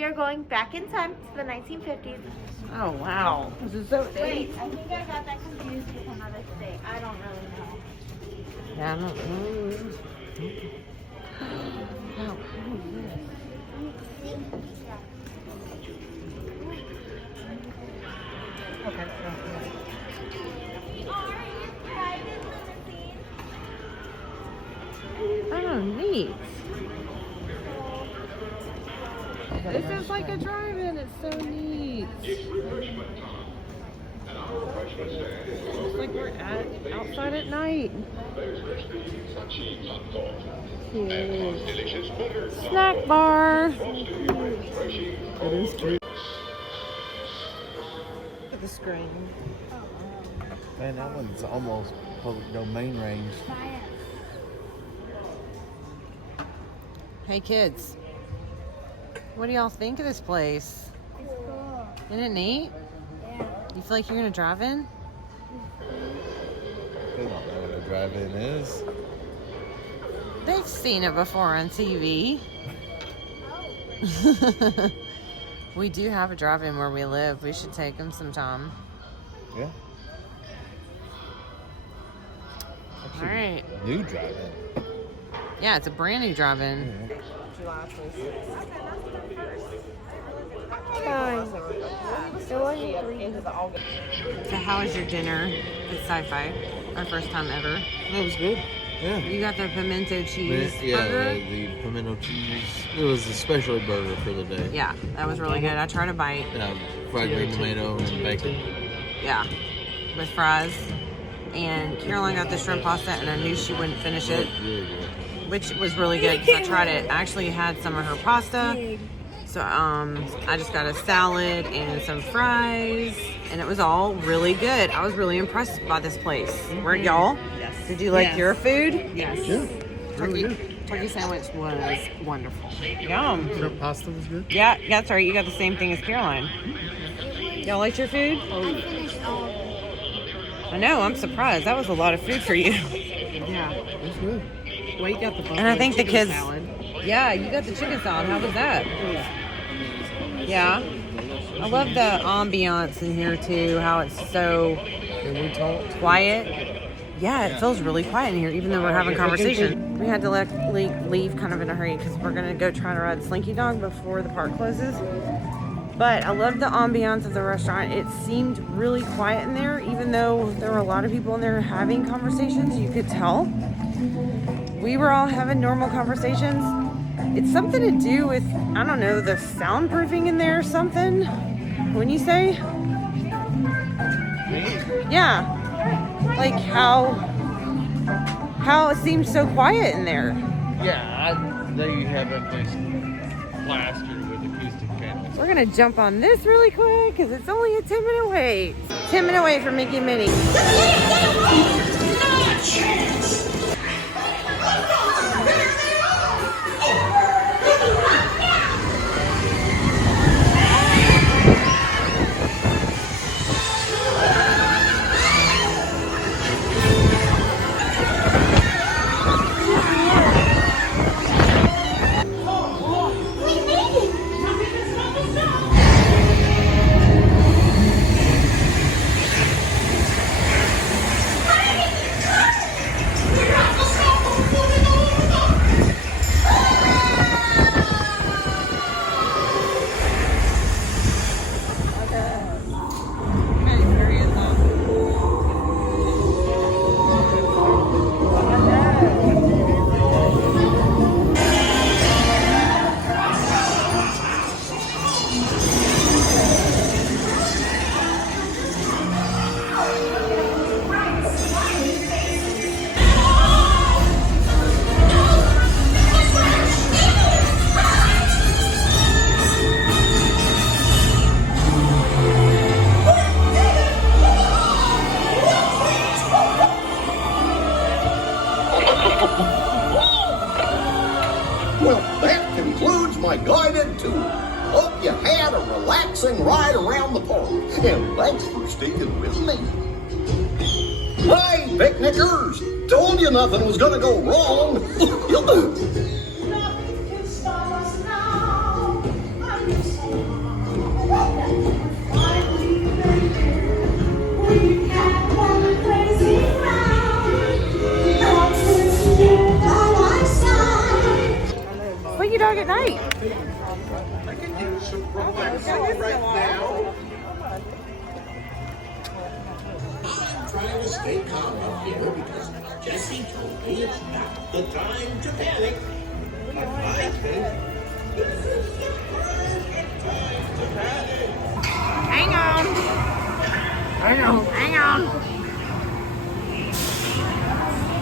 We are going back in time to the 1950s. Oh, wow. This is so Wait, I think I got that confused with another state. I don't really know. Yeah, I don't know. How cool is this? Okay. Oh, neat. This is like a drive-in. It's so neat. It's like we're outside at night. Cute. Snack bar. It is cute. Look at the screen. Man, that one's almost public domain range. Hey kids, what do y'all think of this place? It's cool. Isn't it neat? Yeah. You feel like you're gonna drive in? They don't know what a drive-in is. They've seen it before on TV. We do have a drive-in where we live. We should take them sometime. Yeah. All right. New drive-in. Yeah, it's a brand new drive-in. July 26th. So how was your dinner at Sci-Fi? Our first time ever. That was good. Yeah. You got the pimento cheese Yeah, burger? the pimento cheese. It was a special burger for the day. Yeah, that was really good. I tried a bite. Fried green tomato and bacon. Yeah, with fries. And Caroline got the shrimp pasta, and I knew she wouldn't finish it, Really good. which was really good because I tried it. I actually had some of her pasta. So I just got a salad and some fries, and it was all really good. I was really impressed by this place. Weren't y'all? Yes. Did you like your food? Yes. Yeah. Turkey sandwich was wonderful. Yum. Shrimp pasta was good. Yeah, that's right. You got the same thing as Caroline. Y'all liked your food? I finished all of it. I know. I'm surprised. That was a lot of food for you. Yeah. It's good. Well, you got the buffalo And I think the chicken kids. salad. Yeah, you got the chicken salad. How was that? Yeah. I love the ambiance in here too. How it's so quiet. Yeah, it feels really quiet in here, even though we're having conversation. We had to leave kind of in a hurry because we're gonna go try to ride Slinky Dog before the park closes. But I love the ambiance of the restaurant. It seemed really quiet in there, even though there were a lot of people in there having conversations. You could tell. We were all having normal conversations. It's something to do with, I don't know, the soundproofing in there or something. Wouldn't you say? Yeah. Like how it seemed so quiet in there. Yeah, they have that place plastered with acoustic panels. We're gonna jump on this really quick because it's only a 10-minute wait. 10-minute wait for Mickey and Minnie. Well, that concludes my guided tour. Hope you had a relaxing ride around the park, and thanks for sticking with me. Hey, picnickers! Told you nothing was gonna go wrong. Nothing can stop us now. I'm relaxing right now. I'm trying to stay calm up here because Jesse told me it's not the time to panic. But I think this is the perfect time to panic. Hang on. Hang on. Hang on.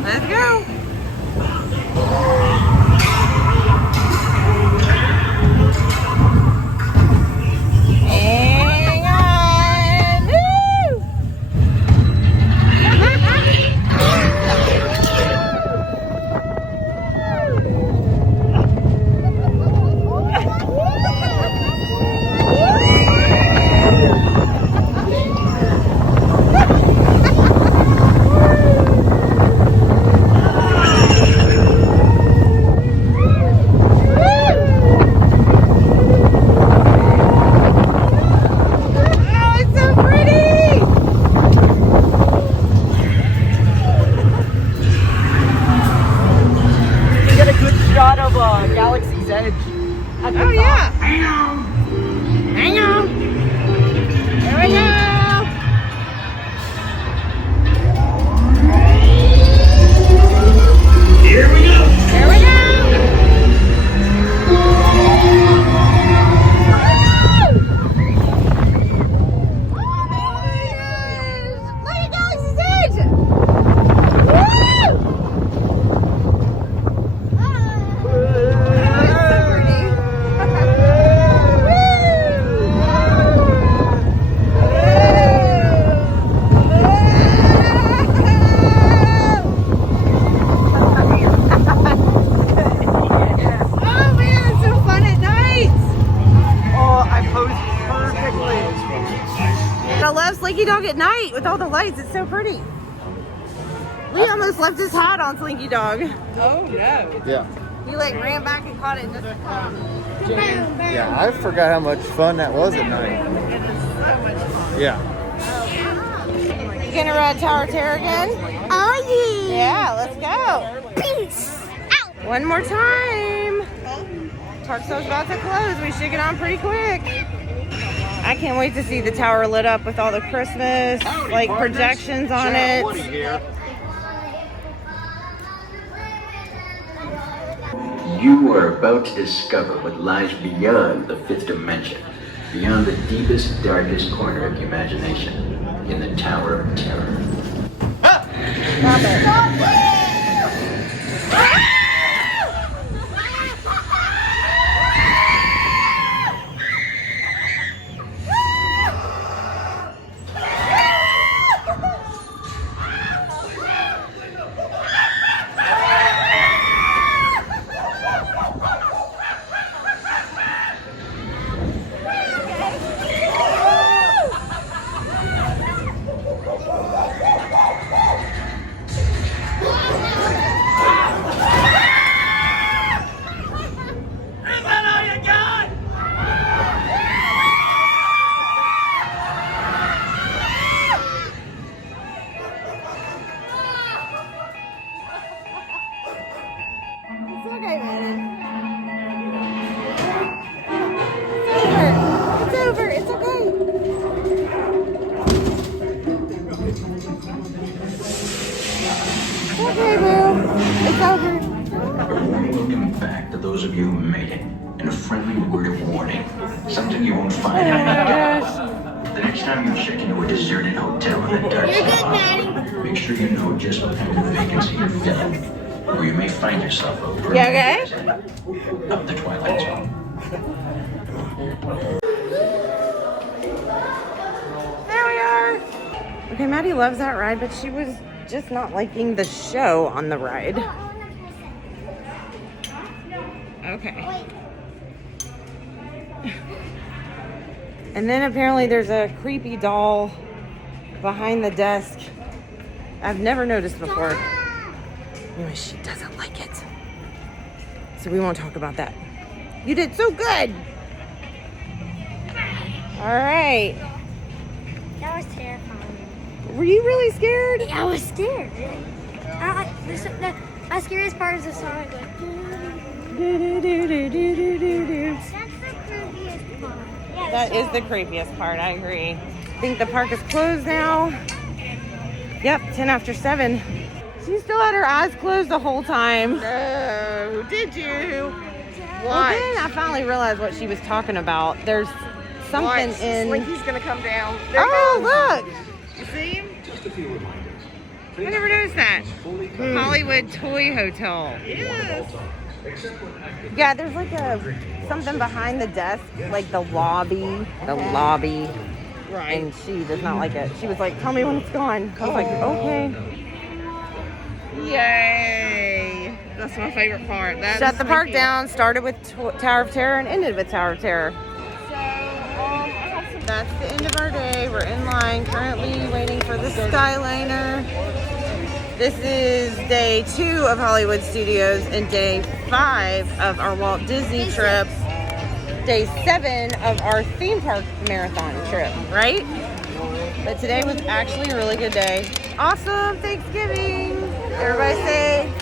Let's go. Hang on. Woo! Galaxy's Edge. Oh yeah. Hang on. Hang on. Here we go. Here we go. Here we go. Look at Galaxy's Edge. Woo! I love Slinky Dog at night with all the lights. It's so pretty. We almost left his hat on Slinky Dog. Oh no. Yeah. He like ran back and caught it just in time. Yeah, I forgot how much fun that was at night. It is so much fun. Yeah. You gonna ride Tower of Terror again? Oh yeah. Yeah, let's go. Peace out. One more time. Park Store's about to close. We should get on pretty quick. I can't wait to see the tower lit up with all the Christmas like projections on it. You are about to discover what lies beyond the fifth dimension, beyond the deepest, darkest corner of your imagination, in the Tower of Terror. Stop it. Welcome back to those of you who made it. And a friendly word of warning. Something you won't find out. The next time you check into a deserted hotel in the dark side, make sure you know just what kind of vacancy you're filling. Or you may find yourself over up the Twilight Zone. There we are. Okay, Maddie loves that ride, but she was just not liking the show on the ride. Okay. And then apparently there's a creepy doll behind the desk. I've never noticed before. Anyway, she doesn't like it. So we won't talk about that. You did so good. All right. That was terrifying. Were you really scared? I was scared. My scariest part is the song going. Do, do, do, do, do, do, do. That's the creepiest part. That is the creepiest part. I agree. I think the park is closed now. Yep, 10 after 7. She still had her eyes closed the whole time. No, did you? Well, then I finally realized what she was talking about. There's something in. Slinky's gonna come down. There he Oh, goes. look! You see him? I never noticed that. Hollywood Toy Hotel. Yes. Yeah, there's like something behind the desk, like the lobby. Right. And she does not like it. She was like, "Tell me when it's gone." I was like, "Okay." Yay. That's my favorite part. That Shut is the park Slinky. down. Started with Tower of Terror and ended with Tower of Terror. So, I have some. That's the end of our day. We're in line currently waiting for the Skyliner. This is day 2 of Hollywood Studios and day 5 of our Walt Disney trip. Day 7 of our theme park marathon trip, right? But today was actually a really good day. Awesome Thanksgiving. Everybody say